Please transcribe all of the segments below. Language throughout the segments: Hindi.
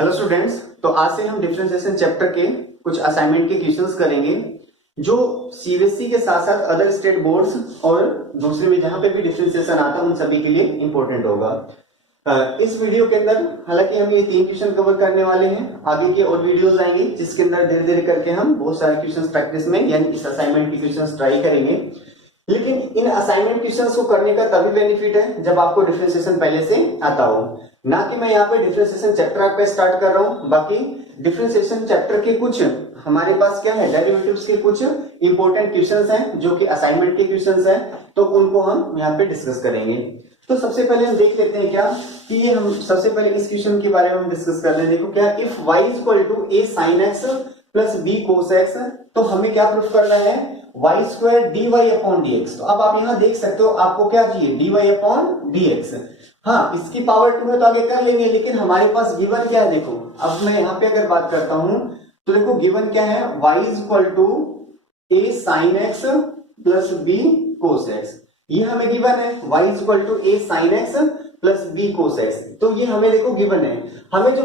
हेलो स्टूडेंट्स, तो आज से हम डिफरेंशिएशन चैप्टर के कुछ असाइनमेंट के क्वेश्चंस करेंगे जो सीबीएसई के साथ साथ अदर स्टेट बोर्ड्स और दूसरे में जहां पे भी डिफरेंशिएशन आता है उन सभी के लिए इंपॉर्टेंट होगा। इस वीडियो के अंदर हालांकि हम ये 3 क्वेश्चन कवर करने वाले हैं, आगे की और वीडियोस आएंगी जिसके अंदर धीरे धीरे करके हम बहुत सारे क्वेश्चंस प्रैक्टिस में यानी इस असाइनमेंट के क्वेश्चंस ट्राई करेंगे। लेकिन इन असाइनमेंट क्वेश्चंस को करने का तभी बेनिफिट है जब आपको डिफरेंशिएशन पहले से आता हो, ना कि मैं यहाँ पे डिफरेंशिएशन चैप्टर आपका स्टार्ट कर रहा हूँ। बाकी डिफरेंशिएशन चैप्टर के कुछ हमारे पास क्या है, डेरिवेटिव्स के कुछ इंपॉर्टेंट क्वेश्चंस हैं जो कि असाइनमेंट के क्वेश्चंस हैं, तो उनको हम यहाँ पे डिस्कस करेंगे। तो सबसे पहले हम देख लेते हैं क्या कि ये हम सबसे पहले इस क्वेश्चन के बारे में डिस्कस कर रहे हैं। देखो क्या, if y equal to a sin x plus b cos x, तो हमें क्या प्रूफ करना है, y square dy upon dx। तो अब आप यहाँ देख सकते हो आपको क्या चाहिए, dy अपॉन dx। हाँ, इसकी पावर 2 है तो आगे कर लेंगे, लेकिन हमारे पास गिवन क्या है, देखो अब मैं यहाँ पे अगर बात करता हूं तो देखो गिवन क्या है, y equal to a sin x plus b cos x। ये हमें गिवन है y equal to a sin x plus b cos x। तो ये हमें देखो गिवन है, हमें जो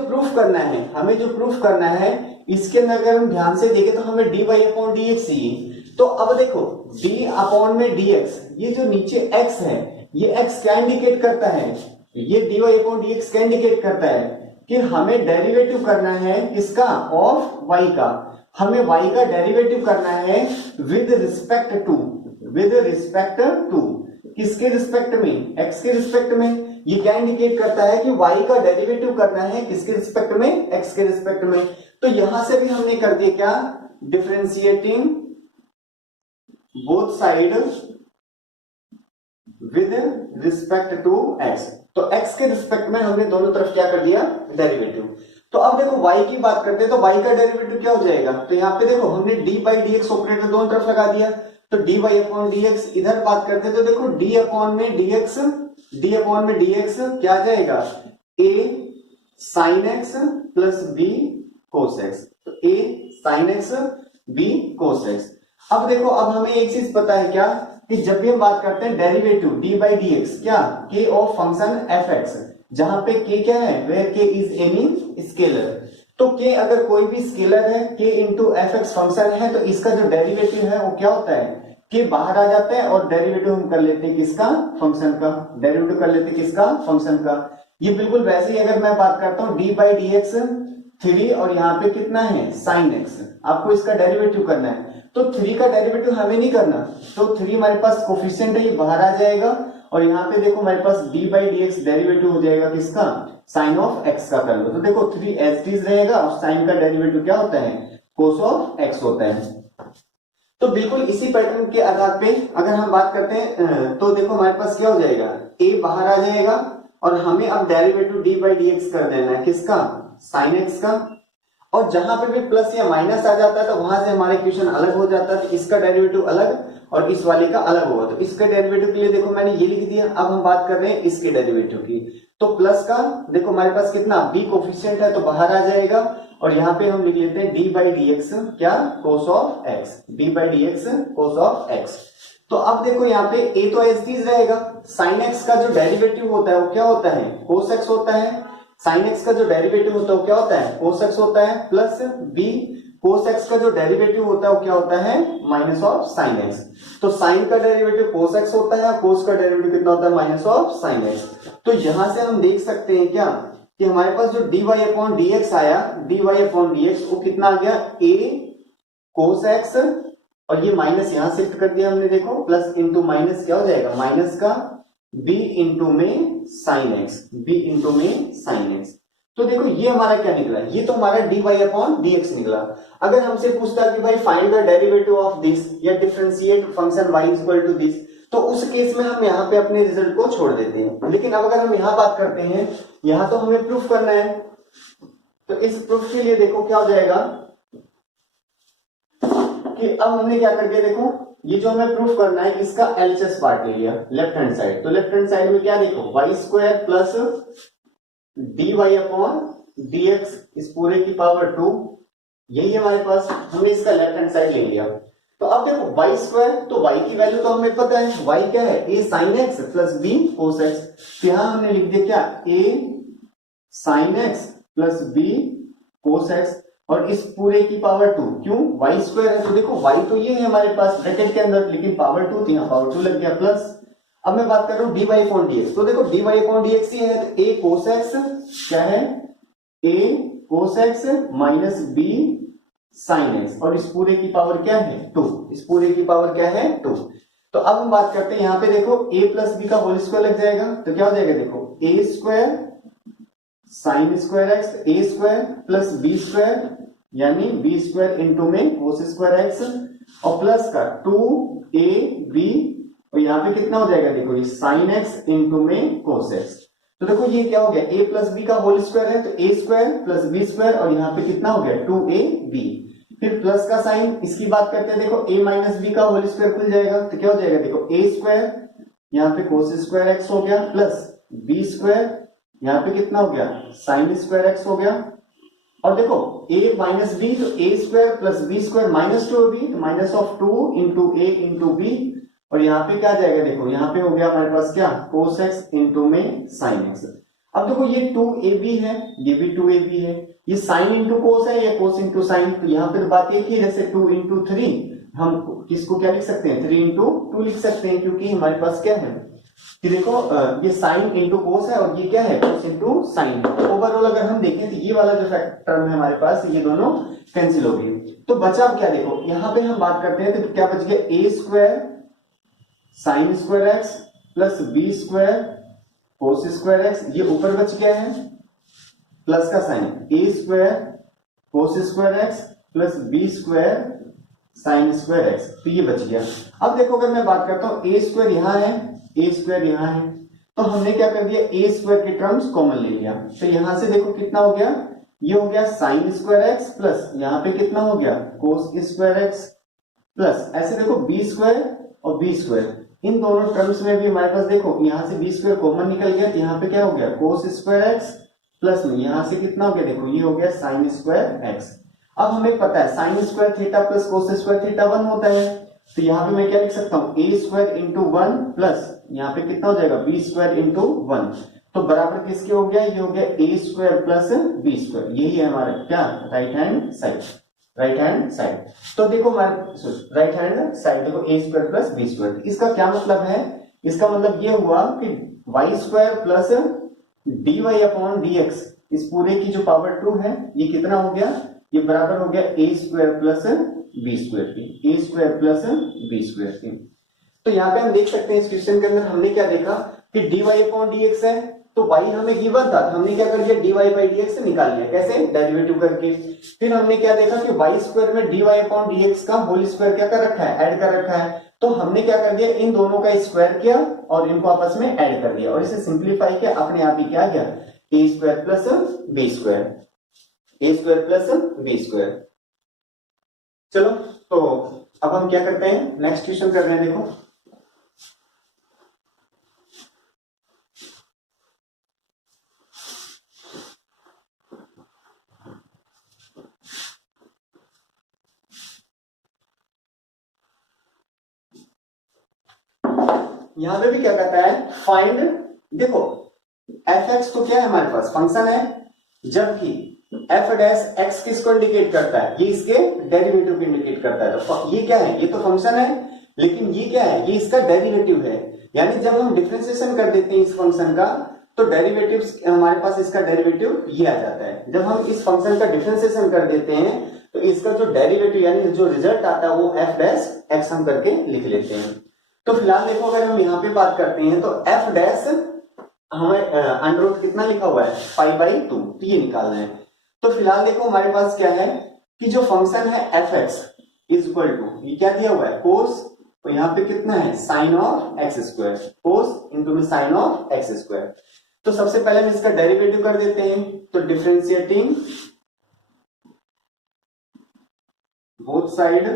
प्रूफ करना है इसके अंदर अगर हम ध्यान से देखें तो हमें dy अपॉन dx चाहिए। तो अब देखो d अपॉन में dx, ये जो नीचे x है ये x क्या इंडिकेट करता है, ये dy अपॉन dx क्या इंडिकेट करता है कि हमें डेरिवेटिव करना है किसका, ऑफ y का। हमें y का डेरिवेटिव करना है विद रिस्पेक्ट टू किसके रिस्पेक्ट में, x के रिस्पेक्ट में। ये क्या इंडिकेट करता है कि y का डेरिवेटिव करना है किसके रिस्पेक्ट में, x के रिस्पेक्ट में। तो यहां से भी हमने कर दिया क्या, differentiating both side with respect to x। तो x के रिस्पेक्ट में हमने दोनों तरफ क्या कर दिया, डेरिवेटिव। तो अब देखो y की बात करते हैं तो y का डेरिवेटिव क्या हो जाएगा, तो यहाँ पे देखो हमने d बाई dx ऑपरेटर दोनों तरफ लगा दिया, तो dy अपॉन dx। इधर बात करते हैं तो देखो d अपॉन में dx क्या आ जाएगा, a sin x plus b cos x। तो a sin x b cos x। अब देखो अब हमें एक चीज पता है क्या कि जब भी हम बात करते हैं डेरिवेटिव d बाई dx, क्या k ऑफ फंक्शन fx, जहां पे k क्या है, where k is any scalar. तो k अगर कोई भी स्केलर है, k इंटू fx फंक्शन है, तो इसका जो डेरिवेटिव है वो क्या होता है, k बाहर आ जाता है और डेरिवेटिव हम कर लेते हैं किसका, फंक्शन का। डेरिवेटिव कर लेते हैं किसका, फंक्शन का। ये बिल्कुल वैसे ही अगर मैं बात करता हूं d बाई dx 3 और यहाँ पे कितना है sin x, आपको इसका डेरिवेटिव करना है। तो 3 का डेरिवेटिव हमें नहीं करना, तो 3 हमारे पास कोफिशिएंट है, ये बाहर आ जाएगा और यहाँ पे देखो हमारे पास d बाई dx डेरिवेटिव हो जाएगा किसका, साइन ऑफ x का कर लो। तो देखो 3 एज इट इज रहेगा और साइन का डेरिवेटिव क्या होता है, कोस ऑफ x होता है। तो बिल्कुल इसी पैटर्न के आधार पे अगर हम बात करते हैं तो देखो हमारे पास क्या हो जाएगा, a बाहर आ जाएगा और हमें अब डेरिवेटिव d बाई dx कर देना है किसका, साइन x का। और जहां पे भी प्लस या माइनस आ जाता है तो वहां से हमारा इक्वेशन अलग हो जाता है, तो इसका डेरिवेटिव अलग और इस वाले का अलग होगा। तो इसके डेरिवेटिव के लिए देखो मैंने ये लिख दिया। अब हम बात कर रहे हैं इसके डेरिवेटिव की, तो प्लस का देखो हमारे पास कितना b कोफिशिएंट है तो बाहर आ जाएगा और यहाँ पे हम लिख लेते हैं d बाई dx क्या, cos of x, d by dx cos of x। तो अब देखो यहाँ पे a तो एज इट इज रहेगा, साइन x का जो डेरिवेटिव होता है वो क्या होता है, कोस x होता है। साइन x का जो डेरिवेटिव होता है वो क्या होता है, कोस x होता है, प्लस b कोस x का जो डेरिवेटिव होता है वो क्या होता है, माइनस ऑफ साइन x। तो साइन का डेरिवेटिव कोस x होता है, कोस का डेरिवेटिव कितना होता है, माइनस ऑफ साइन x। तो यहां से हम देख सकते हैं क्या कि हमारे पास जो dy अपॉन dx आया, dy अपॉन dx वो कितना आ गया, a कोस x और ये माइनस यहां शिफ्ट कर दिया हमने, देखो प्लस इंटू माइनस क्या हो जाएगा, माइनस का b इंटू में साइन x। तो देखो ये हमारा क्या निकला, ये तो हमारा dy अपॉन dx निकला। अगर हमसे पूछता है कि भाई find the derivative of this या differentiate function y equal to this, तो उस केस में हम यहाँ पे अपने रिजल्ट को छोड़ देते हैं। लेकिन अब अगर हम यहाँ बात करते हैं, यहाँ तो हमें प्रूफ करना है, तो इस प्रूफ के लिए देखो क्या हो जाएगा कि अब हमने क्या कर दिया, देखो ये जो हमें प्रूफ करना है इसका एलएचएस पार्ट ले लिया लेफ्ट हैंड साइड। तो लेफ्ट हैंड साइड में क्या देखो, y square plus dy upon dx इस पूरे की पावर 2, यही हमारे पास, हमने इसका लेफ्ट हैंड साइड ले लिया। तो अब देखो वाई स्क्वायर, तो y की वैल्यू तो हमें पता है, y क्या है, a sin x plus b cos x। तो यहां हमने लिख दिया क्या, a sin x plus b cos x और इस पूरे की पावर 2, क्यों वाई स्क्वायर है तो देखो वाई तो ये है हमारे पास ब्रैकेट के अंदर, लेकिन पावर 2 थी, यहाँ पावर 2 लग गया प्लस। अब मैं बात कर रहा हूँ dy अपॉन dx, तो देखो dy अपॉन dx ही है तो a cos x क्या है, a cos x minus b sin x और इस पूरे की पावर क्या है 2, इस पूरे की पावर क्या है 2। तो अब हम बात करते हैं यहाँ पे देखो a प्लस बी का होल स्क्वायर लग जाएगा तो क्या हो जाएगा देखो a square sine square x a square plus b square यानी b स्क्वायर इंटू में कोस स्क्वायर x और प्लस का 2ab और यहाँ पे कितना हो जाएगा देखो ये साइन एक्स इंटू में कोस एक्स। तो देखो ये क्या हो गया a प्लस बी का होल स्क्वायर है तो a square plus b square और यहाँ पे कितना हो गया 2ab, फिर प्लस का साइन इसकी बात करते हैं देखो a माइनस बी का होल स्क्वायर खुल जाएगा तो क्या हो जाएगा देखो a स्क्वायर यहाँ पे कोस स्क्वायर एक्स हो गया प्लस b स्क्वायर यहाँ पे कितना हो गया साइन स्क्वायर एक्स हो गया और देखो a माइनस बी तो a square plus b square minus 2ab तो minus of 2 into a into b और यहाँ पे क्या जाएगा देखो यहाँ पे हो गया हमारे पास क्या cos x इंटू में sin x। अब देखो ये 2ab है ये भी 2ab है, ये sin इंटू cos है या cos इंटू sin, तो यहाँ पे तो बात एक ही है जैसे 2 इंटू 3 हम किसको क्या लिख सकते हैं 3 इंटू 2 लिख सकते हैं क्योंकि हमारे पास क्या है कि देखो ये sin इंटू cos है और ये क्या है cos इंटू sin। तो ओवरऑल अगर हम देखें तो ये वाला जो टर्म है हमारे पास ये दोनों कैंसिल हो गए। तो बचा अब क्या देखो यहाँ पे हम बात करते हैं तो क्या बच गया a square sine square x plus b square cos square x, ये ऊपर बच गया है प्लस का sine a square cos square x plus b square sine square x, तो ये बच गया। अब देखो अगर मैं बात करता हूं ए स्क्वायर यहां है ए स्क्वायर यहां है तो हमने क्या कर दिया ए स्क्वायर के टर्म्स कॉमन ले लिया तो यहां से देखो कितना हो गया ये हो गया साइन स्क्वायर एक्स प्लस यहाँ पे कितना हो गया कोस स्क्वायर एक्स प्लस ऐसे देखो बी स्क्वायर और बी स्क्वायर इन दोनों टर्म्स में भी हमारे पास देखो यहाँ से बी स्क्वायर कॉमन निकल गया तो यहाँ पे क्या हो गया कोस स्क्वायर एक्स प्लस में यहाँ से कितना हो गया देखो ये हो गया साइन स्क्वायर एक्स। अब हमें पता है sine square theta plus cos square theta 1 होता है तो यहाँ पे मैं क्या लिख सकता हूँ ए स्क्वायर इंटू 1 प्लस यहाँ पे कितना हो जाएगा बी स्क्वायर इंटू 1 तो बराबर किसके हो गया ये हो गया a square plus b square, यही है हमारा क्या right hand side, right hand side. तो देखो राइट हैंड साइड देखो a square plus b square, इसका क्या मतलब है इसका मतलब ये हुआ कि y square plus d y upon d x इस पूरे की जो पावर 2 है ये कितना हो गया ये बराबर हो गया a square plus b square की, ए स्क्वायर प्लस बी स्क्वायर की। तो यहाँ पे हम देख सकते हैं इस क्वेश्चन के अंदर हमने क्या देखा कि d y upon d x है तो y हमें गिवन था तो हमने क्या कर दिया dy बाई dx से निकाल लिया, कैसे डेरिवेटिव करके। फिर हमने क्या देखा कि y स्क्वायर में dy अपॉन dx का होल स्क्वायर क्या कर रखा है ऐड कर रखा है तो हमने क्या कर दिया इन दोनों का स्क्वायर किया और इनको आपस में ऐड कर दिया और इसे सिंप्लीफाई किया अपने आप ही क्या आ गया a square plus b square, A square plus b square. चलो तो अब हम क्या करते हैं नेक्स्ट क्वेश्चन कर रहे हैं देखो यहां पे भी क्या कहता है फाइंड, देखो एफ एक्स तो क्या है हमारे पास फंक्शन है जबकि एफ डैश एक्स किसको इंडिकेट करता है ये इसके डेरिवेटिव को इंडिकेट करता है। तो ये क्या है ये तो फंक्शन है लेकिन ये क्या है ये इसका डेरिवेटिव है, यानी जब हम डिफरेंशिएशन कर देते हैं इस फंक्शन का तो डेरिवेटिव हमारे पास इसका डेरिवेटिव ये आ जाता है। जब हम इस फंक्शन का डिफरेंशिएशन कर देते हैं तो इसका जो डेरिवेटिव यानी जो रिजल्ट आता है वो एफ डैश एक्स हम करके लिख लेते हैं। तो फिलहाल देखो अगर हम यहाँ पे बात करते हैं तो एफ डैश हमें अंडर रूट कितना लिखा हुआ है 5/2 तो ये निकालना है। तो फिलहाल देखो हमारे पास क्या है कि जो फंक्शन है f x is equal to ये क्या दिया हुआ है कोस तो यहाँ पे कितना है sine of x square, cos into में साइन ऑफ एक्स स्क्वायर। तो सबसे पहले हम इसका डेरिवेटिव कर देते हैं तो differentiating both side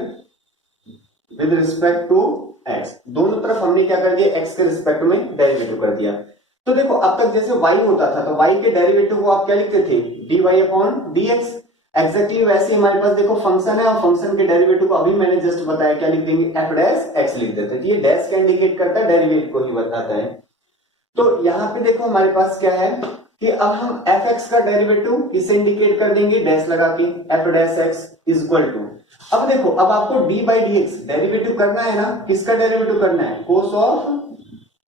with respect to x, दोनों तरफ हमने क्या कर दिया एक्स के रिस्पेक्ट में डेरिवेटिव कर दिया। तो देखो अब तक जैसे y होता था तो y के डेरिवेटिव को आप क्या लिखते थे dy अपॉन dx, एग्जैक्टली वैसे हमारे पास देखो फंक्शन है और फंक्शन के डेरिवेटिव को अभी मैंने जस्ट बताया क्या लिख देंगे एफ डैश एक्स लिख देते हैं। ये डैश का इंडिकेट करता है डेरिवेटिव को ही बताता है। तो यहाँ पे देखो हमारे पास क्या है कि अब हम एफ एक्स का डेरिवेटिव किससे इंडिकेट कर देंगे, डैश लगा के, f dash x is equal to, अब देखो अब आपको d by d x derivative करना है ना, किसका डेरिवेटिव करना है, cos of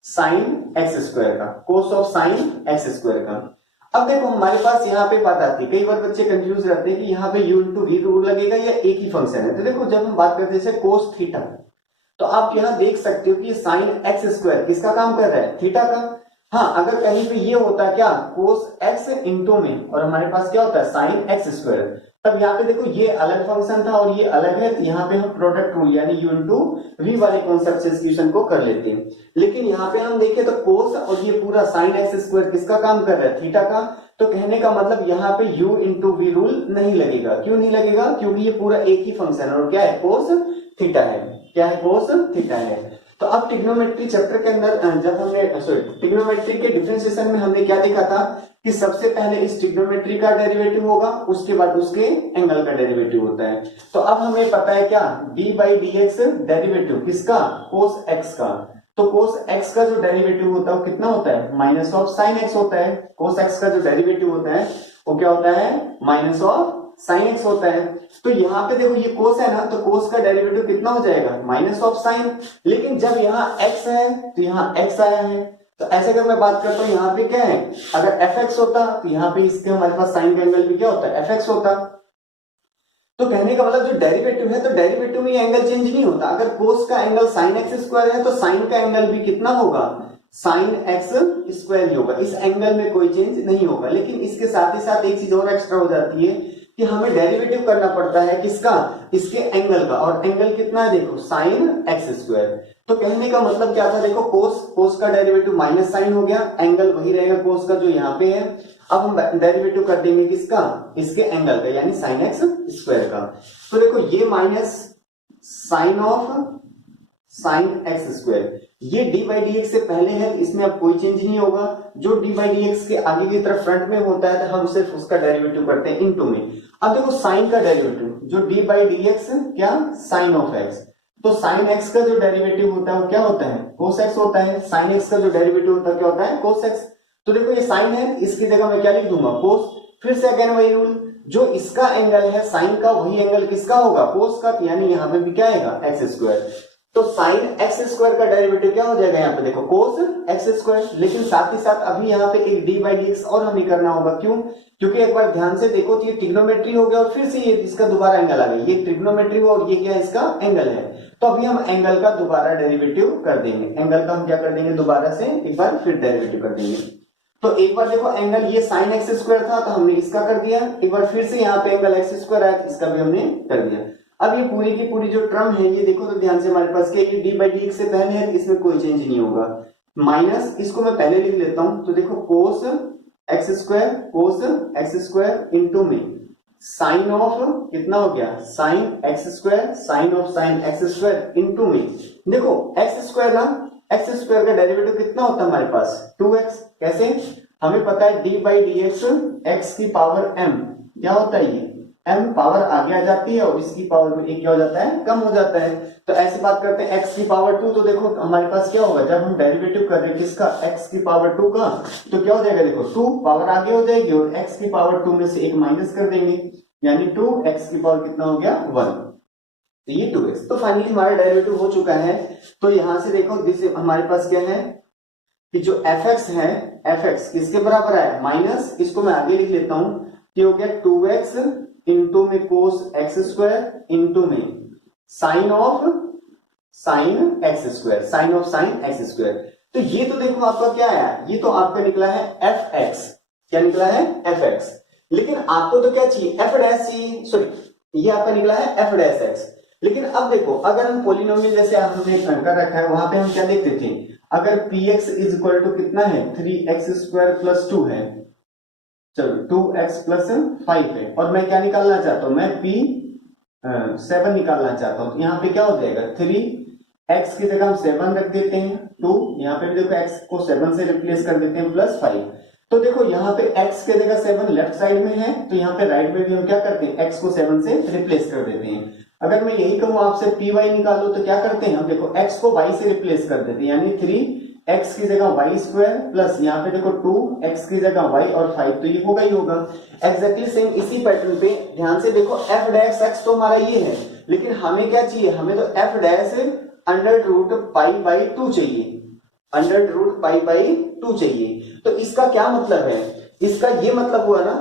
sine x square का, cos of sine x square का। अब देखो हमारे पास यहाँ पे बात आती है, कई बार बच्चे कंफ्यूज रहते हैं कि यहाँ पे यू इंटू वी रूल लगेगा या एक ही फंक्शन है। तो देखो जब हम बात करते हैं जैसे कोस थीटा, तो आप यहाँ देख सकते हो कि साइन एक्स स्क्वायर किसका काम कर रहा है, थीटा का। हाँ, अगर कहीं पे ये होता क्या, कोस एक्स इंटू में और हमारे पास क्या होता है साइन एक्स स्क्वायर, तब यहाँ पे देखो ये अलग फंक्शन था और ये अलग है, तो यहाँ पे हम प्रोडक्ट रूल यानी यू इंटू वी वाले कॉन्सेप्ट से इस क्वेश्चन को कर लेते हैं। लेकिन यहाँ पे हम देखें तो कोस और ये पूरा साइन एक्स स्क्वायर किसका काम कर रहा है, थीटा का। तो कहने का मतलब यहाँ पे u इंटू वी रूल नहीं लगेगा। क्यों नहीं लगेगा, क्योंकि ये पूरा एक ही फंक्शन है और क्या है, कोस थीटा है। क्या है, कोस थीटा है। तो अब ट्रिग्नोमेट्री चैप्टर के अंदर जब हमने ट्रिग्नोमेट्री के डिफरेंशिएशन में हमने क्या देखा था कि सबसे पहले इस ट्रिग्नोमेट्री का डेरिवेटिव होगा, उसके बाद उसके एंगल का डेरिवेटिव होता है। तो अब हमें पता है क्या, D by d x derivative किसका, कोस एक्स का। तो कोस एक्स का जो डेरिवेटिव होता है वो कितना होता है, माइनस ऑफ साइन एक्स होता है। कोस एक्स का जो डेरिवेटिव होता है वो क्या होता है, माइनस ऑफ साइन एक्स होता है। तो यहाँ पे देखो ये कोस है ना, तो कोस का डेरिवेटिव कितना हो जाएगा, माइनस ऑफ साइन। लेकिन जब यहाँ एक्स है तो यहाँ एक्स आया है, तो ऐसे अगर मैं बात करता हूँ यहाँ पे क्या है, अगर एफ एक्स होता तो यहाँ पे इसके हमारे पास साइन का एंगल भी क्या होता है, एफ एक्स होता। तो कहने का मतलब जो डेरिवेटिव है, तो डेरिवेटिव में एंगल चेंज नहीं होता। अगर कोस का एंगल साइन एक्स स्क्वायर है तो साइन का एंगल भी कितना होगा, साइन एक्स स्क्वायर ही होगा। इस एंगल में कोई चेंज नहीं होगा। लेकिन इसके साथ ही साथ एक चीज और एक्स्ट्रा हो जाती है कि हमें डेरिवेटिव करना पड़ता है किसका, इसके एंगल का। और एंगल कितना है, देखो साइन एक्स स्क्वायर। तो कहने का मतलब क्या था, देखो कोस का डेरिवेटिव माइनस साइन हो गया, एंगल वही रहेगा कोस का जो यहाँ पे है। अब हम डेरिवेटिव कर देंगे किसका, इसके एंगल का यानी साइन एक्स स्क्वायर का। तो देखो ये minus sine of sine x square, ये डी बाई डी एक्स से पहले है, इसमें अब कोई चेंज नहीं होगा। जो डी बाई डी एक्स के आगे की तरफ फ्रंट में होता है तो हम सिर्फ उसका डेरिवेटिव करते हैं इनटू में। अब देखो साइन का डेरिवेटिव जो डी बाई डी एक्स क्या, साइन ऑफ एक्स। तो साइन एक्स का जो डेरिवेटिव होता है वो क्या होता है, कोस एक्स होता है। साइन एक्स का जो डेरिवेटिव होता है क्या होता है, कोस एक्स। तो देखो ये साइन है, इसकी जगह मैं क्या लिख दूंगा, कोस। फिर से अगेन वही रूल, जो इसका एंगल है साइन का, वही एंगल किसका होगा, कोस का। यानी यहाँ पे भी क्या आएगा, एक्स स्क्वायर। तो साइन एक्स स्क्वायर का डेरिवेटिव क्या हो जाएगा, यहाँ पे देखो कोस एक्स स्क्वायर। लेकिन साथ ही साथ अभी यहाँ पे एक डी बाई डी एक्स और हमें करना होगा। क्यों, क्योंकि एक बार ध्यान से देखो तो ये ट्रिग्नोमेट्री हो गया और फिर से ये इसका दोबारा एंगल आ गया। ये ट्रिग्नोमेट्री हुआ और ये क्या है, इसका एंगल है। तो अभी हम एंगल का दोबारा डेरिवेटिव कर देंगे। एंगल का हम क्या कर देंगे, दोबारा से एक बार फिर डेरिवेटिव कर देंगे। तो एक बार देखो एंगल ये साइन एक्स स्क्वायर था तो हमने इसका कर दिया। एक बार फिर से यहाँ पे एंगल एक्स स्क्वायर आया, इसका भी हमने कर दिया। अब ये पूरी की पूरी जो टर्म है ये देखो तो ध्यान से हमारे पास क्या, ये डी बाई डी एक्स से पहले है, इसमें कोई चेंज नहीं होगा। माइनस इसको मैं पहले लिख लेता हूं, तो देखो कोस एक्स स्क्वायर इंटू में साइन ऑफ कितना हो गया, sine x square, sine of sine x square into में देखो एक्स स्क्वायर ना, एक्स स्क्वायर का डेरिवेटिव कितना होता है हमारे पास, 2x। कैसे, हमें पता है D by d x, x की पावर m क्या होता है, ये m पावर आगे आ जाती है और इसकी पावर में एक क्या हो जाता है, कम हो जाता है। तो ऐसी बात करते हैं x की पावर 2, तो देखो हमारे पास क्या होगा, जब हम डेरिवेटिव कर रहे हैं किसका, x की पावर 2 का, तो क्या हो जाएगा, देखो 2 पावर आगे हो जाएगी और x की पावर 2 में से एक माइनस कर देंगे, यानी 2x की पावर कितना हो गया, 1। तो ये 2x। तो फाइनली हमारा डेरिवेटिव हो चुका है। तो यहां से देखो जिससे हमारे पास क्या है कि जो fx है, fx किसके बराबर है, माइनस, इसको मैं आगे लिख लेता हूं कि हो गया 2x इंटू में कोस एक्स स्क्वायर इंटू में sine of sine x square, sine of sine x square. तो ये तो देखो आपका क्या आया, ये तो आपका निकला है एफ एक्स। क्या निकला है, एफ एक्स। लेकिन आपको तो क्या चाहिए, एफ डैश चाहिए, सॉरी ये आपका निकला है एफ डैश एक्स। लेकिन अब देखो अगर हम पोलिनोमियल जैसे हमने कर रखा है, वहां पे हम क्या देखते थे, अगर p x is equal to कितना है, 3x स्क्वायर प्लस 2 है, चलो 2x प्लस 5 है, और मैं क्या निकालना चाहता हूं, मैं P7 निकालना चाहता हूं। तो यहाँ पे क्या हो जाएगा, 3x की जगह हम 7 रख देते हैं, 2 यहाँ पे भी देखो x को 7 से रिप्लेस कर देते हैं प्लस 5। तो देखो यहाँ पे x की जगह 7 लेफ्ट साइड में है, तो यहाँ पे राइट में भी हम क्या करते हैं, x को 7 से रिप्लेस कर देते हैं। अगर मैं यही कहूँ आपसे py निकालो तो क्या करते हैं हम, देखो x को y से रिप्लेस कर देते हैं, यानी x की जगह वाई स्क्वायर प्लस यहाँ पे देखो 2x की जगह y और 5 तो ये होगा ही होगा। एग्जैक्टली सेम इसी पैटर्न पे ध्यान से देखो f डैश x तो हमारा ये है, लेकिन हमें क्या चाहिए, हमें तो f dash under root pi by 2 चाहिए, अंडर रूट पाई बाई 2 चाहिए। तो इसका क्या मतलब है, इसका ये मतलब हुआ ना,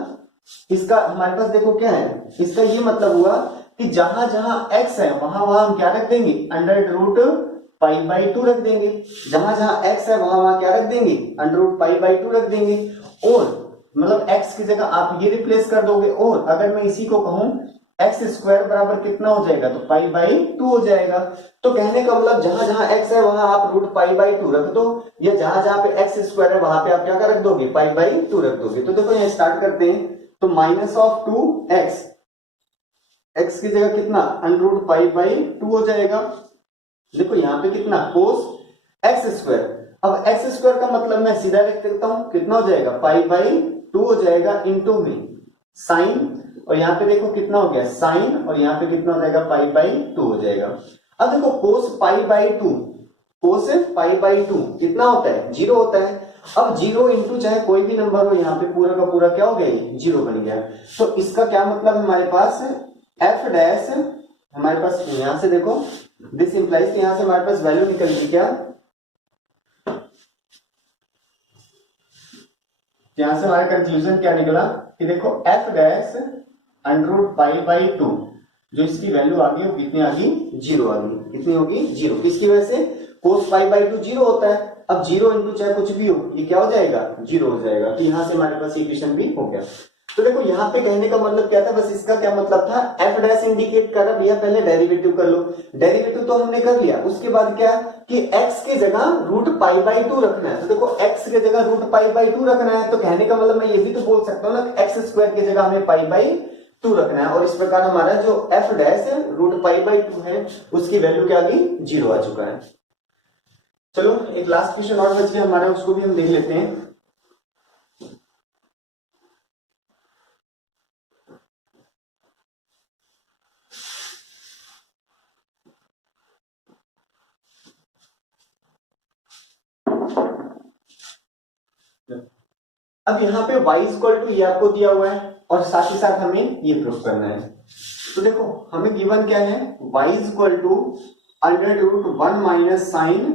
इसका हमारे पास देखो क्या है, इसका ये मतलब हुआ कि जहां जहां x है वहां वहां हम क्या रख देंगे, अंडर रूट पाई बाई 2 रख देंगे। जहां जहां x है वहां वहां क्या रख देंगे, अंडर रूट पाई बाई 2 रख देंगे। और मतलब x की जगह आप ये रिप्लेस कर दोगे, और अगर मैं इसी को कहूं एक्स स्क्वायर बराबर कितना हो जाएगा, तो पाई बाई 2 हो जाएगा। तो कहने का मतलब जहां जहां x है वहां आप रूट पाई बाई 2 रख दो, या जहां जहां पे एक्स स्क्वायर है वहां पे आप क्या कर रख दोगे, पाई बाई 2 रख दोगे। तो देखो यहाँ स्टार्ट करते हैं, तो माइनस ऑफ 2x, x की जगह कितना अंडर रूट पाई बाई 2 हो जाएगा। देखो यहाँ पे कितना कोस एक्स स्क्वायर, अब एक्स स्क्वायर का मतलब मैं सीधा लिख देता हूं, कितना हो जाएगा पाई बाई 2 हो जाएगा इनटू में साइन, और यहाँ पे देखो कितना हो गया साइन, और यहाँ पे कितना हो जाएगा पाई बाई 2 हो जाएगा। अब देखो कोस पाई बाई 2, कोस पाई बाई 2 कितना होता है, 0 होता है। अब 0 इंटू चाहे कोई भी नंबर हो, यहाँ पे पूरा का पूरा क्या हो गया, 0 बन गया। तो इसका क्या मतलब हमारे पास एफ डैश, हमारे पास यहां से देखो दिस इंप्लाइज, यहां से हमारे पास वैल्यू निकल गई क्या, यहां से हमारा कंक्लूजन क्या निकला कि देखो f dash under root pi by 2, जो इसकी वैल्यू आ गई वो कितनी आ गई, 0 आ गई। कितनी होगी, 0। किसकी वजह से, कोस पाई बाई 2 0 होता है। अब 0 इंटू चाहे कुछ भी हो, ये क्या हो जाएगा, 0 हो जाएगा। तो यहां से हमारे पास इक्वेशन भी हो गया। तो देखो यहाँ पे कहने का मतलब क्या था, बस इसका क्या मतलब था, एफ डैश इंडिकेट कर रहा भैया पहले डेरिवेटिव कर लो। डेरिवेटिव तो हमने कर लिया, उसके बाद क्या कि x की जगह रूट पाई बाई 2 रखना है। तो देखो x की जगह रूट पाई बाई 2 रखना है, तो कहने का मतलब मैं ये भी तो बोल सकता हूँ ना, एक्स स्क्वायर की जगह हमें पाई बाई 2 रखना है। और इस प्रकार हमारा जो एफ डैश है रूट पाई बाई 2 है, उसकी वैल्यू क्या आ गई, 0 आ चुका है। चलो एक लास्ट क्वेश्चन और बच गया हमारा, उसको भी हम देख लेते हैं। अब यहाँ पे y इक्वल टू ये आपको दिया हुआ है, और साथ ही साथ हमें ये प्रूफ करना है। तो देखो हमें गिवन क्या है, y equal to under root 1 minus sine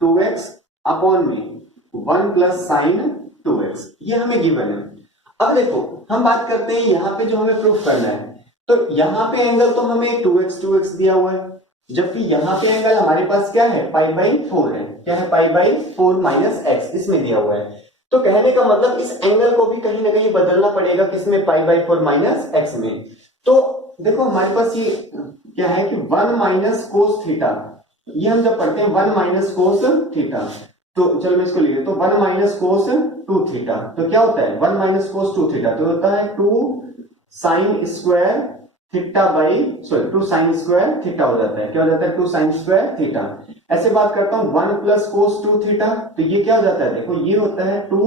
2x upon में 1 प्लस साइन 2x, ये हमें गिवन है। अब देखो हम बात करते हैं यहाँ पे जो हमें प्रूफ करना है, तो यहाँ पे एंगल तो हमें 2x दिया हुआ है, जबकि यहाँ पे एंगल हमारे पास क्या है, पाई बाई 4 है। क्या है, पाई बाई 4 माइनस एक्स इसमें दिया हुआ है। तो कहने का मतलब इस एंगल को भी कहीं ना कहीं बदलना पड़ेगा, किसमें, पाई बाई 4 माइनस एक्स में। तो देखो हमारे पास ये क्या है कि 1 माइनस कोस थीटा, ये हम जब पढ़ते हैं 1 माइनस कोस थीटा, तो चलो मैं इसको लिख देता हूं, 1 माइनस कोस 2 थीटा, तो क्या होता है 1 माइनस कोस 2 थीटा, तो होता है 2 sine square theta by, sorry 2 sine square theta हो जाता है। क्या हो जाता है, 2 साइन स्क्वायर थीटा। ऐसे बात करता हूं 1 प्लस कोस 2 थीटा, तो ये क्या हो जाता है, देखो ये होता है 2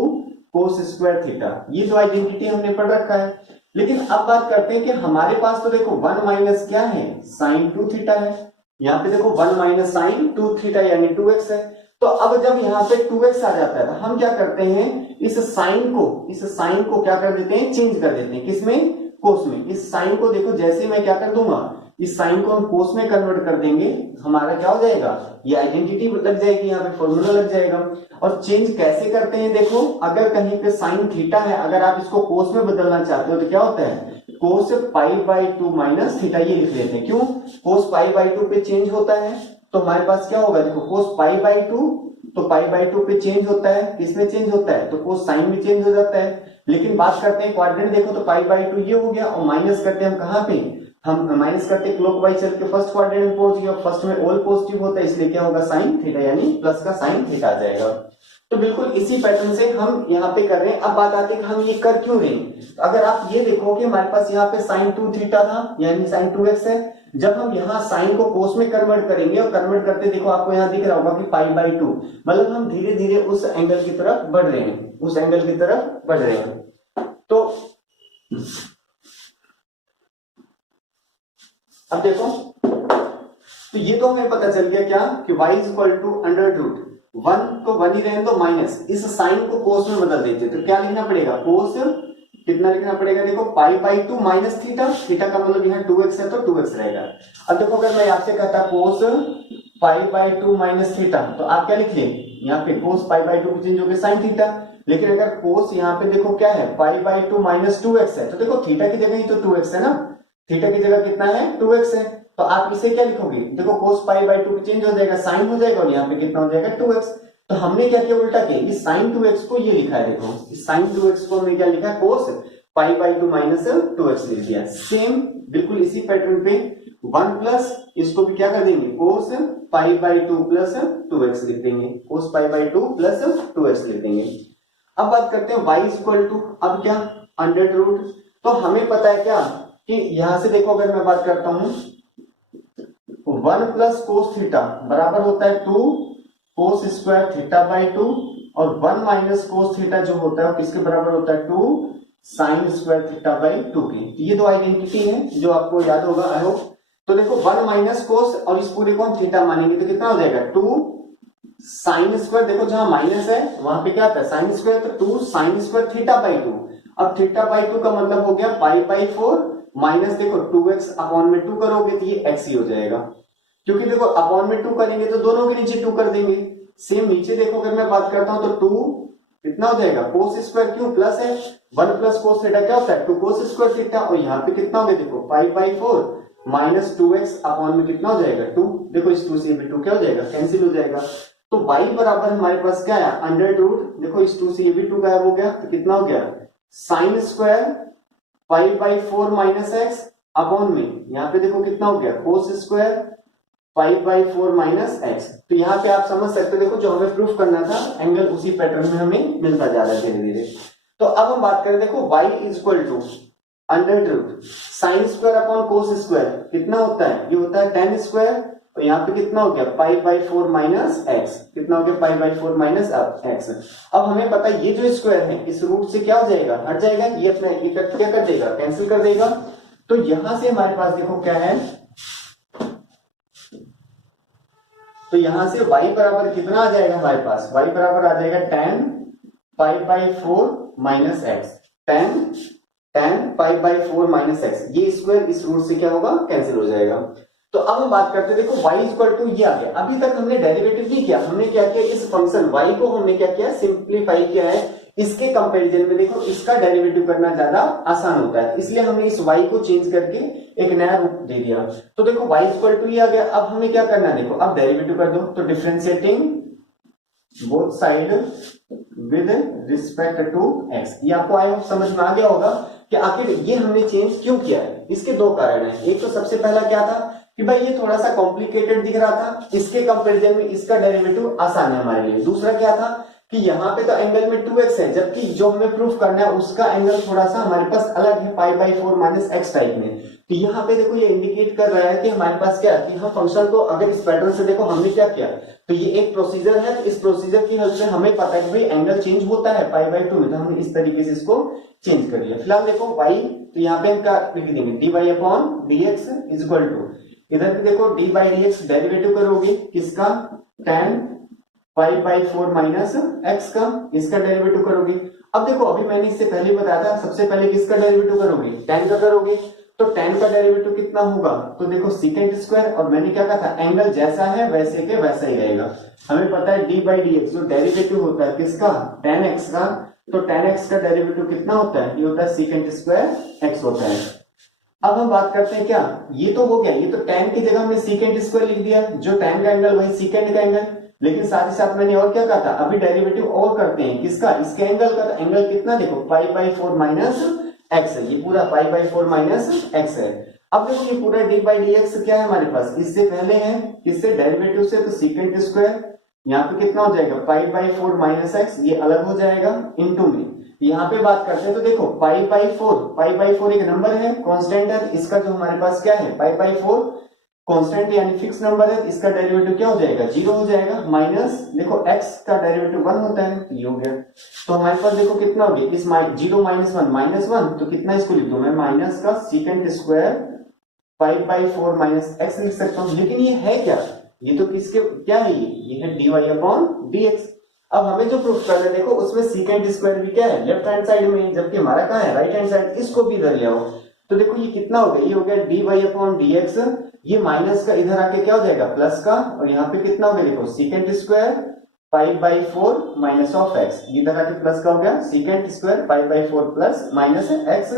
कोस स्क्वायर थीटा। ये तो आइडेंटिटी हमने पढ़ रखा है। लेकिन अब बात करते हैं कि हमारे पास तो देखो 1 माइनस क्या है, साइन 2 थीटा है। यहाँ पे देखो 1 माइनस साइन 2 थीटा यानी 2x है। तो अब जब यहाँ पे 2x आ जाता है, तो हम क्या करते हैं, इस साइन को क्या कर देते हैं, चेंज कर देते हैं, किसमें, कोस में। इस साइन को देखो जैसे मैं क्या कर दूंगा, इस साइन को हम कोस में कन्वर्ट कर देंगे, हमारा क्या हो जाएगा, ये आइडेंटिटी लग जाएगी, यहाँ पे फॉर्मूला लग जाएगा। और चेंज कैसे करते हैं, देखो अगर कहीं पे साइन थीटा है, अगर आप इसको कोस में बदलना चाहते हो तो क्या होता है, कोस पाई बाई 2 माइनस थीटा, ये लिख लेते हैं। क्यों, कोस पाई बाई 2 पे चेंज होता है, तो हमारे पास क्या होगा, देखो कोस पाई बाई 2, तो पाई बाई 2 पे चेंज होता है, किसमें चेंज होता है, तो कोस साइन भी चेंज हो जाता है। लेकिन बात करते हैं क्वाड्रेंट, देखो तो पाई बाई 2 ये हो गया, और माइनस करते हैं हम कहां पे, हम माइनस करते क्लॉकवाइज चल के फर्स्ट क्वाड्रेंट में पहुंच गया, फर्स्ट में ऑल पॉजिटिव होता है, इसलिए क्या होगा, साइन थीटा यानी प्लस का साइन थीटा आ जाएगा। तो बिल्कुल इसी पैटर्न से हम यहाँ पे कर रहे हैं। अब बात आती है कि हम ये कर क्यों रहे हैं। तो अगर आप ये देखो कि हमारे पास यहाँ पे साइन 2 थीटा था यानी साइन 2x है, जब हम यहाँ साइन को कोस में कन्वर्ट करेंगे, और कन्वर्ट करते देखो आपको यहाँ दिख रहा होगा कि पाई बाई 2, मतलब हम धीरे धीरे उस एंगल की तरफ बढ़ रहे हैं, उस एंगल की तरफ बढ़ रहे हैं। तो अब देखो, तो ये तो हमें पता चल गया क्या कि y is equal to under root one तो वन ही रहने दो, माइनस इस साइन को कोस में बदल देते, तो क्या लिखना पड़ेगा, कोस कितना लिखना पड़ेगा, देखो पाई बाई 2 माइनस थीटा, थीटा का मतलब यहाँ 2x है तो 2x रहेगा। अब देखो अगर मैं आपसे कहता कोस पाई बाई 2 माइनस थीटा, तो आप क्या लिख लें, यहाँ पे कोस पाई बाई 2 चेंज हो गया साइन थीटा। लेकिन अगर कोस यहाँ पे देखो क्या है, पाई बाई 2 माइनस 2x है, तो देखो थीटा की जगह ही तो 2x है ना, थीटा की जगह कितना है 2x है, तो आप इसे क्या लिखोगे, देखो कोस पाई बाई 2 चेंज हो जाएगा, साइन हो जाएगा, और यहाँ पे कितना हो जाएगा 2x। तो हमने क्या किया, उल्टा किया, इस साइन 2x को ये लिखा है, देखो इस साइन 2x को हमने क्या लिखा है, कोस पाई बाई 2 माइनस 2x लिख दिया। सेम बिल्कुल इसी पैटर्न पे 1 प्लस इसको भी क्या कर देंगे, कोस पाई बाई 2 प्लस 2x लिख देंगे, कोस पाई बाई 2 प्लस 2x लिख देंगे। अब बात करते हैं y इक्वल टू, अब क्या अंडर रूट, तो हमें पता है क्या कि यहां से देखो अगर मैं बात करता हूं 1 प्लस कोस थीटा बराबर होता है 2 कोस स्क्वायर थीटा बाई 2, और 1 माइनस कोस थीटा जो होता है किसके बराबर होता है 2 साइन स्क्वायर थीटा बाई 2 की। ये दो आइडेंटिटी है जो आपको याद होगा आई होप। तो देखो 1 माइनस कोस और इस पूरे को हम थीटा मानेंगे तो कितना हो जाएगा 2 साइन स्क्वायर, देखो जहां माइनस है वहां पे क्या आता है साइन स्क्वायर, तो 2 साइन स्क्वायर थीटा बाई 2। अब थीटा बाई 2 का मतलब हो गया पाई बाई 4 माइनस देखो 2x अपॉन में 2 करोगे तो ये x ही हो जाएगा, क्योंकि देखो अपॉन में 2 करेंगे तो दोनों के नीचे 2 कर देंगे। सेम नीचे देखो अगर मैं बात करता हूं तो 2 कितना हो जाएगा कोस स्क्वायर, क्यों प्लस है 1 प्लस कोस थीटा क्या होता है 2 कोस स्क्वायर थीटा, और यहाँ पे कितना हो गया देखो पाई बाई 4 माइनस 2x अपॉन में कितना हो जाएगा 2, देखो इस 2 से भी 2 क्या हो जाएगा कैंसिल हो जाएगा। तो y बराबर हमारे पास क्या है अंडर रूट, देखो इस 2 से ये भी 2 गायब हो गया तो कितना हो गया sine square pi by 4 minus x upon में यहाँ पे देखो कितना हो गया cos square pi by 4 minus x. तो यहाँ पे आप समझ सकते हो, देखो जो हमें प्रूफ करना था एंगल उसी पैटर्न में हमें मिलता जा रहा है धीरे धीरे। तो अब हम बात करें, देखो y is equal to under root sine square upon cos square कितना होता है, ये होता है टेन स्क्वायर, और यहाँ पे कितना हो गया पाई बाई 4 माइनस एक्स, कितना हो गया पाई बाई 4 माइनस एक्स। अब हमें पता है ये जो स्क्वायर है इस रूट से क्या हो जाएगा हट जाएगा, ये अपना इफेक्ट क्या कर देगा कैंसिल कर देगा। तो यहां से हमारे पास देखो क्या है, तो यहां से y बराबर कितना आ जाएगा हमारे पास, y बराबर आ जाएगा tan pi by 4 minus x, tan pi by 4 minus x, ये स्क्वायर इस रूट से क्या होगा कैंसिल हो जाएगा। तो अब हम बात करते हैं, देखो y इक्वल टू ये आ गया। अभी तक हमने डेरिवेटिव नहीं किया, हमने क्या किया इस फंक्शन y को हमने क्या किया सिंप्लीफाई किया है। इसके कंपैरिजन में देखो इसका डेरिवेटिव करना ज्यादा आसान होता है, इसलिए हमने इस y को चेंज करके एक नया रूप दे दिया। तो देखो y इक्वल टू ये आ गया। अब हमें क्या करना है, देखो अब डेरिवेटिव कर दो, तो differentiating both side with respect to x, ये आपको आया समझ में आ गया होगा कि आखिर ये हमने चेंज क्यों किया है। इसके दो कारण है, एक तो सबसे पहला क्या था कि भाई ये थोड़ा सा कॉम्प्लिकेटेड दिख रहा था, इसके कंपैरिजन में इसका डेरिवेटिव आसान है हमारे लिए। दूसरा क्या था कि यहाँ पे तो एंगल में 2x है, जबकि जो हमें प्रूफ करना है उसका एंगल थोड़ा सा हमारे पास अलग है पाई बाई 4 माइनस एक्स टाइप में। तो यहाँ पे देखो ये इंडिकेट कर रहा है कि हमारे पास क्या कि हम फंक्शन को अगर इस पैटर्न से देखो हमने क्या किया, तो ये एक प्रोसीजर है, तो इस प्रोसीजर की हेल्प से हमें पता है कि भाई एंगल चेंज होता है पाई बाई 2 में, तो हमने इस तरीके से इसको चेंज कर लिया। फिलहाल देखो y, तो यहाँ पे हम लिख देंगे d y upon d x is equal to, इधर भी देखो d by d x derivative करोगे किसका tan pi by 4 minus x का, इसका डेरिवेटिव करोगे। अब देखो अभी मैंने इससे पहले बताया था, सबसे पहले किसका डेरिवेटिव करोगे tan का करोगे, तो tan का डेरिवेटिव कितना होगा, तो देखो सीकेंट स्क्वायर, और मैंने क्या कहा था एंगल जैसा है वैसे के वैसा ही रहेगा। हमें पता है डी बाई डी एक्स जो डेरिवेटिव होता है किसका tan x का, तो tan x का डेरिवेटिव कितना होता है, ये होता है सीकेंट स्क्वायर x होता है। अब हम बात करते हैं क्या, ये तो हो गया, ये तो tan की जगह हमने सीकेंट स्क्वायर लिख दिया, जो tan का एंगल वही सीकेंट का एंगल, लेकिन साथ ही साथ मैंने और क्या कहा था अभी डेरिवेटिव और करते हैं किसका, इसके एंगल का। तो एंगल कितना देखो पाई बाई 4 माइनस एक्स है, ये पूरा पाई बाई 4 माइनस एक्स है। अब देखो ये पूरा डी बाई डी एक्स क्या है हमारे पास, इससे पहले है किससे डेरिवेटिव से, तो सीकेंट स्क्वायर, यहाँ पे कितना हो जाएगा पाई बाई 4 माइनस एक्स, ये अलग हो जाएगा इनटू में। यहाँ पे बात करते हैं तो देखो पाई बाई 4 एक नंबर है कांस्टेंट है, इसका जो हमारे पास क्या है पाई बाई 4 कांस्टेंट यानी फिक्स नंबर है, इसका डेरिवेटिव क्या हो जाएगा 0 हो जाएगा, माइनस देखो x का डेरिवेटिव 1 होता है, ये हो गया। तो हमारे पास देखो कितना हो गया इस 0 माइनस 1 माइनस 1, तो कितना इसको लिख दो मैं माइनस का secant square pi by 4 minus x लिख सकता हूँ। लेकिन ये है क्या, ये तो किसके क्या है, ये है dy अपॉन dx। अब हमें जो प्रूफ करना है देखो उसमें सीकेंट स्क्वायर भी क्या है लेफ्ट हैंड साइड में, जबकि हमारा कहाँ है राइट हैंड साइड, इसको भी इधर ले आओ। तो देखो ये कितना हो गया, ये हो गया dy अपॉन dx, ये माइनस का इधर आके क्या हो जाएगा प्लस का, और यहाँ पे कितना हो गया देखो secant square pi by 4 minus of x, इधर आके प्लस का हो गया secant square pi by 4 plus minus x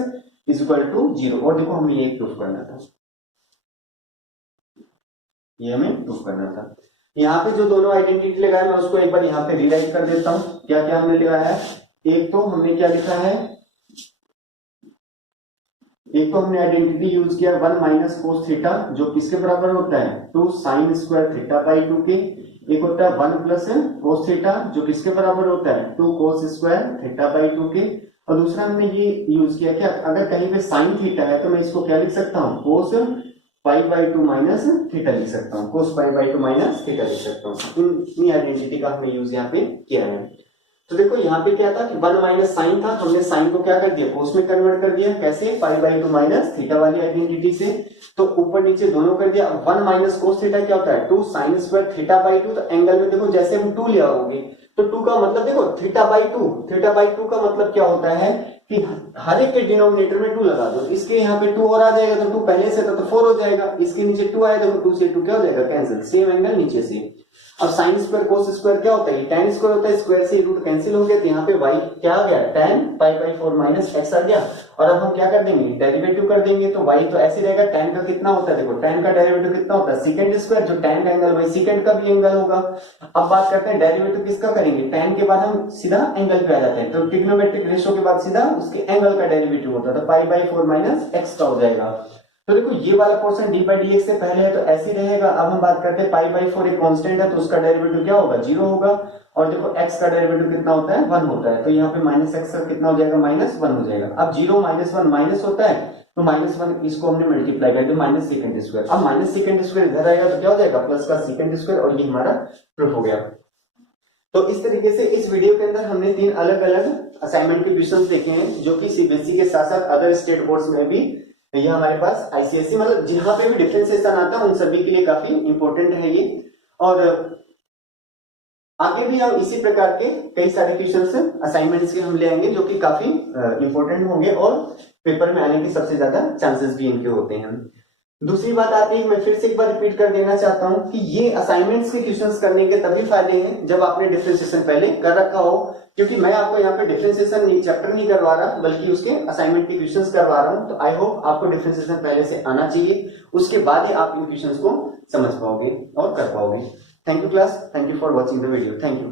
is equal to 0। और देखो हमें ये प्रूफ करना था, ये हमें प्रूफ करना था। यहाँ पे जो दोनों आइडेंटिटी लगाया मैं उसको एक बार यहाँ पे रिराइट कर देता हूँ। क्या क्या हमने लगाया है, एक तो हमने क्या लिखा है, एक तो हमने आइडेंटिटी यूज किया 1 माइनस कोस थीटा जो किसके बराबर होता है 2 साइन स्क्वायर थीटा बाई 2 के, एक होता है 1 प्लस कोस थीटा जो किसके बराबर होता है 2 कोस स्क्वायर थीटा बाई 2 के, और दूसरा हमने ये यूज किया क्या, अगर कहीं पे साइन थीटा है तो मैं इसको क्या लिख सकता हूँ कोस पाई बाई 2 माइनस थीटा लिख सकता हूँ, कोस पाई बाई 2 माइनस थीटा लिख सकता हूँ। इतनी आइडेंटिटी का हमने यूज यहाँ पे किया है। तो देखो यहाँ पे क्या था कि 1 माइनस साइन था, हमने साइन को क्या कर दिया कोस में कन्वर्ट कर दिया, कैसे पाई बाई 2 माइनस थीटा वाली आइडेंटिटी से, तो ऊपर नीचे दोनों कर दिया। 1 माइनस कोस थीटा क्या होता है 2 साइन स्क्वायर थीटा बाई 2, तो एंगल में देखो जैसे हम 2 ले आओगे तो 2 का मतलब देखो थीटा बाई 2, थीटा बाई 2 का मतलब क्या होता है कि हर एक के डिनोमिनेटर में 2 लगा दो, इसके यहाँ पे 2 और आ जाएगा तो 2 पहले से था तो 4 हो जाएगा, इसके नीचे 2 आएगा तो 2 से 2 क्या हो जाएगा कैंसिल, सेम एंगल नीचे से। अब साइन स्क्वायर कोस स्क्वायर क्या होता है tan स्क्वायर होता है, स्क्वायर से रूट कैंसिल हो गया, तो यहाँ पे y क्या आ गया tan pi by 4 minus x आ गया। और अब हम क्या कर देंगे डेरिवेटिव कर देंगे, तो y तो ऐसे रहेगा, tan का कितना होता है देखो tan का डेरिवेटिव कितना होता है सेकंड स्क्वायर, जो tan का एंगल वही सेकंड का भी एंगल होगा। अब बात करते हैं डेरिवेटिव किसका करेंगे, tan के बाद हम सीधा एंगल पे आ जाते हैं, तो ट्रिग्नोमेट्रिक रेशियो के बाद सीधा उसके एंगल का डेरिवेटिव होता है, तो पाई बाई 4 माइनस x का हो जाएगा। तो देखो ये वाला portion D by d x से पहले है तो ऐसे ही रहेगा। अब हम बात करते हैं पाई बाई 4 एक कांस्टेंट है तो उसका डेरिवेटिव क्या होगा 0 होगा, और देखो x का डेरिवेटिव कितना होता है 1 होता है, तो यहाँ पे माइनस एक्स का कितना हो जाएगा -1 हो जाएगा। अब 0 -1 माइनस होता है तो -1 इसको हमने मल्टीप्लाई कर दिया माइनस सेकंड स्क्वायर, अब माइनस सेकंड स्क्वायर इधर आएगा तो क्या हो जाएगा प्लस का सेकंड स्क्वायर, और ये हमारा प्रूफ हो गया। तो इस तरीके से इस वीडियो के अंदर हमने 3 अलग अलग असाइनमेंट के क्वेश्चंस देखे हैं जो कि सीबीएसई के साथ साथ अदर स्टेट बोर्ड्स में भी, ये हमारे पास आईसीएसई मतलब जहां पे भी डिफरेंशिएशन आता है उन सभी के लिए काफी इंपॉर्टेंट है ये। और आगे भी हम इसी प्रकार के कई सारे क्वेश्चंस असाइनमेंट्स के हम ले आएंगे जो कि काफी इंपॉर्टेंट होंगे और पेपर में आने के सबसे ज्यादा चांसेस भी इनके होते हैं। दूसरी बात आती है, मैं फिर से एक बार रिपीट कर देना चाहता हूं कि ये असाइनमेंट्स के क्वेश्चंस करने के तभी फायदे हैं जब आपने डिफरेंशिएशन पहले कर रखा हो, क्योंकि मैं आपको यहाँ पे डिफरेंशिएशन चैप्टर नहीं करवा रहा बल्कि उसके असाइनमेंट के क्वेश्चंस करवा रहा हूं। तो आई होप आपको डिफरेंशिएशन पहले से आना चाहिए, उसके बाद ही आप इन क्वेश्चंस को समझ पाओगे और कर पाओगे। Thank you class, thank you for watching the video, thank you.